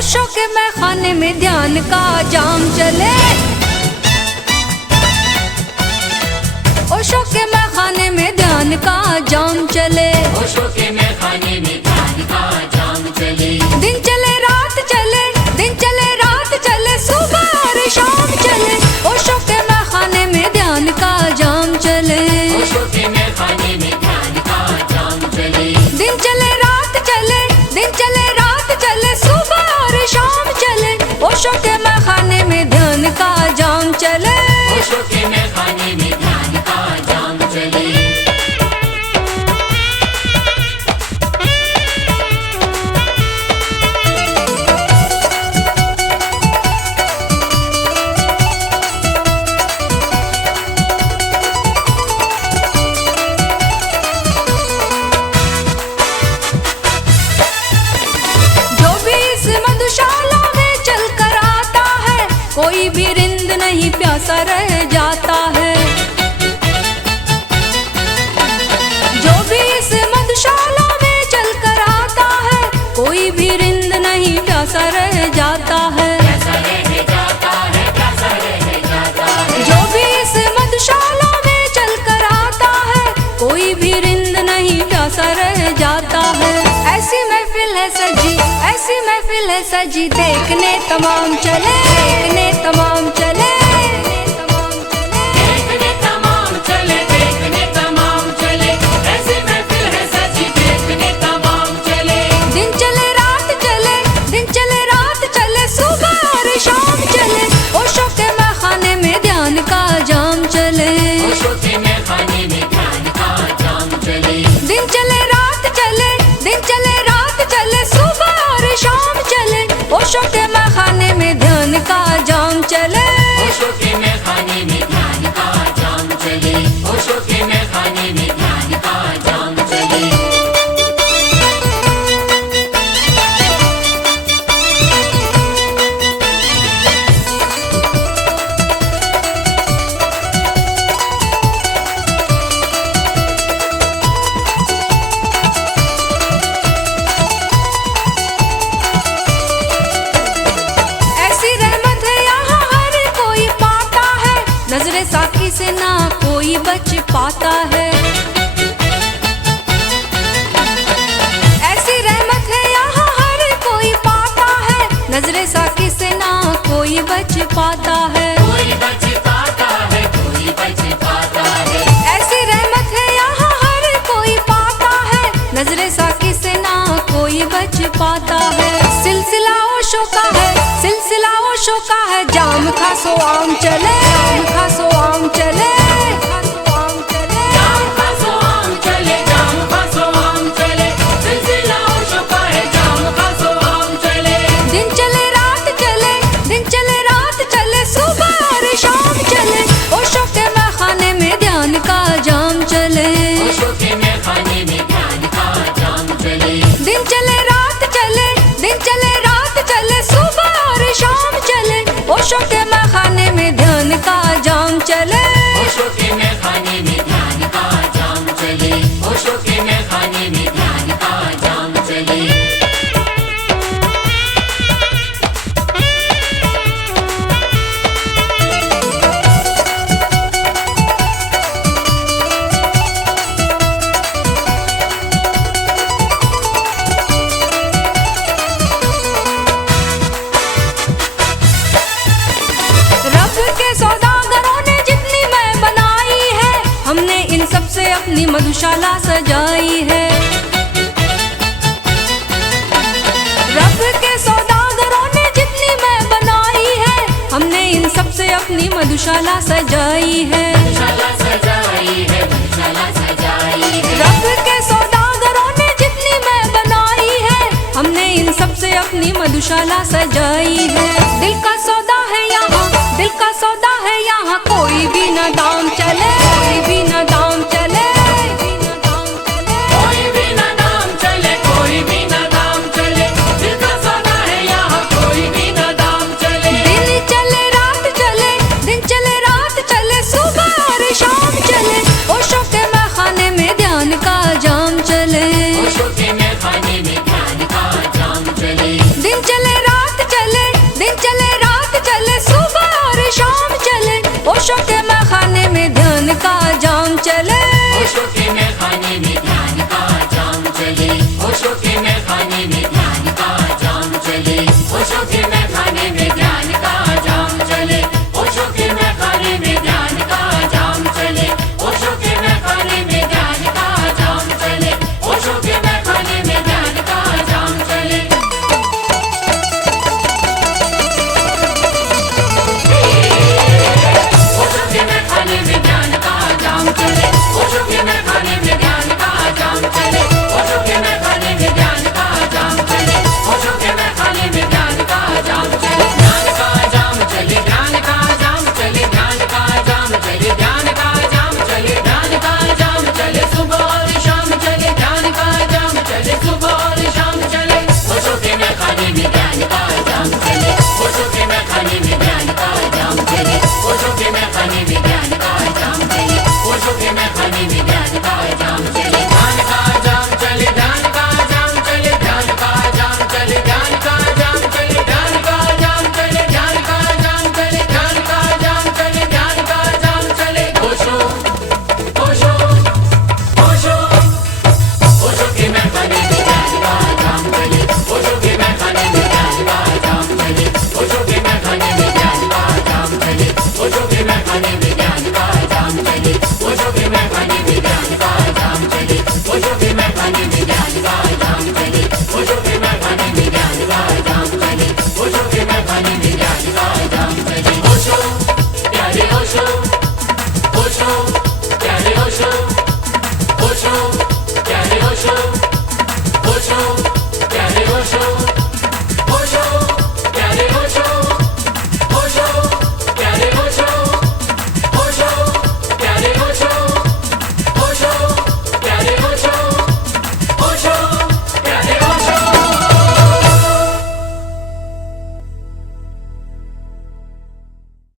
ओशो के मैखाने में ध्यान का जाम चले। ओशो के मैखाने में ध्यान का जाम चले। ओशो के मैखाने में ध्यान का जाम चले। दिन चले रात चले, दिन चले रात चले, सुबह और शाम चले। ओशो के मैखाने में ध्यान का जाम चले। ओशो के मैखाने में ध्यान का जाम चले। दिन चले रात चले, दिन चले रात चले, सुबह और शाम चले। ओशो के मैखाने में ध्यान का जाम चले। ओशो के मैखाने में ध्यान का जाम चले। जो भी इस मधुशाला में चल कर आता है, कोई भी रिंद नहीं प्यासा रह जाता है। जो भी इस मधुशाला में चल कर आता है, कोई भी रिंद नहीं प्यासा रह जाता है। प्यासा रह जाता है, प्यासा रह जाता है। जो भी इस मधुशाला में चल कर आता है, कोई भी रिंद नहीं प्यासा रह जाता है। ऐसी महफिल है सजी, ऐसी महफिल है सजी, देखने तमाम चले, देखने तमाम चले। देखने तमाम चले, देखने तमाम चले। ऐसी महफिल है सजी, देखने तमाम चले। दिन चले रात चले, दिन चले रात चले, सुबह और शाम चले। ओशो के मैखाने में ध्यान का जाम चले। ओशो के मैखाने में ध्यान का जाम चले। दिन चले रात चले, दिन चले रात चले, सुबह और शाम चले। ओशो के मैखाने में ध्यान का जाम चले। ओशो के मैखाने में ध्यान का जाम चले। ओशो के मैखाने में ध्यान का जाम चले। ऐसी रहमत है यहाँ हर कोई पाता है, नजरे साकी से ना कोई बच पाता है। ऐसी रहमत है यहाँ हर कोई पाता है, नजरे साकी से ना कोई बच पाता है। कोई बच पाता है, कोई बच पाता है। ऐसी रहमत है यहाँ हर कोई पाता है, नजरे साकी से ना कोई बच पाता है। सिलसिला ओशो का है, सिलसिला ओशो का है, जाम खासो आम चले, जाम खासो आम चले। जाम खासो आम चले, जाम खासो आम चले। सिलसिला ओशो का है, जाम खासो आम चले। दिन चले रात चले, दिन चले रात चले, सुबह और शाम चले। ओशो के मैखाने में ध्यान का जाम चले। ओशो के मैखाने में ध्यान का जाम चले। दिन चले रात चले, दिन चले रात चले, सुबह और शाम चले। ओशो के मैखाने में ध्यान का जाम चले। ओशो के मैखाने में ध्यान का जाम चले। ओशो के मैखाने में ध्यान का जाम चले। रब के सौदागरों ने जितनी मैं बनाई है, हमने इन सब से अपनी मधुशाला सजाई है। रब के सौदागरों ने जितनी मैं बनाई है, हमने इन सब से अपनी मधुशाला सजाई है। मधुशाला सजाई है, मधुशाला सजाई है। रब के सौदागरों ने जितनी मैं बनाई है, हमने इन सब से अपनी मधुशाला सजाई है। दिल का सौदा है यहाँ, दिल का सौदा है यहाँ, कोई भी न दाम चले, कोई भी न दाम चले। कोई भी ना दाम चले, कोई भी ना दाम चले। दिल का सौदा है यहाँ, कोई भी ना दाम चले। दिन चले रात चले, दिन चले रात चले, सुबह और शाम चले। ओशो के मैखाने में ध्यान का जाम चले। ओशो के मैखाने में ध्यान का जाम चले। दिन चले रात चले। ओशो के मैखाने में ध्यान का जाम चले, ओशो के मैखाने में ध्यान का जाम चले, ओशो के मैखाने में ध्यान का जाम चले, ओशो के मैखाने में ध्यान का जाम चले, ओशो के मैखाने में ध्यान का जाम चले, ओशो के मैखाने में ध्यान का जाम चले। ओशो के मैखाने में ध्यान का जाम चले, ओशो के मैखाने में ध्यान का जाम चले, ओशो के मैखाने में ध्यान का जाम चले, ओशो के मैखाने में ध्यान का जाम चले, ध्यान का जाम चले, ध्यान का जाम चले, ध्यान का जाम चले, ध्यान का जाम चले, ध्यान का जाम चले, सुबह और शाम चले, ध्यान का जाम चले, सुबह और शाम चले। ओशो के मैखाने में ध्यान का जाम चले, ओशो के मैखाने में ध्यान का जाम चले, ओशो के मैखाने में ध्यान का जाम चले, ओशो के मैखाने में ध्यान का जाम चले, ध्यान का जाम चले, ध्यान का जाम चले, ध्यान का जाम चले, ध्यान का जाम चले, ध्यान का जाम चले, ध्यान का जाम चले, ध्यान का जाम चले, ध्यान का जाम चले। ओशो ओशो ओशो ओशो के मैखाने में ध्यान का जाम चले, ओशो के मैखाने में ध्यान का जाम चले, ओशो के मैखाने में ध्यान का जाम चले, ओशो के मैखाने में ध्यान का जाम चले, ओशो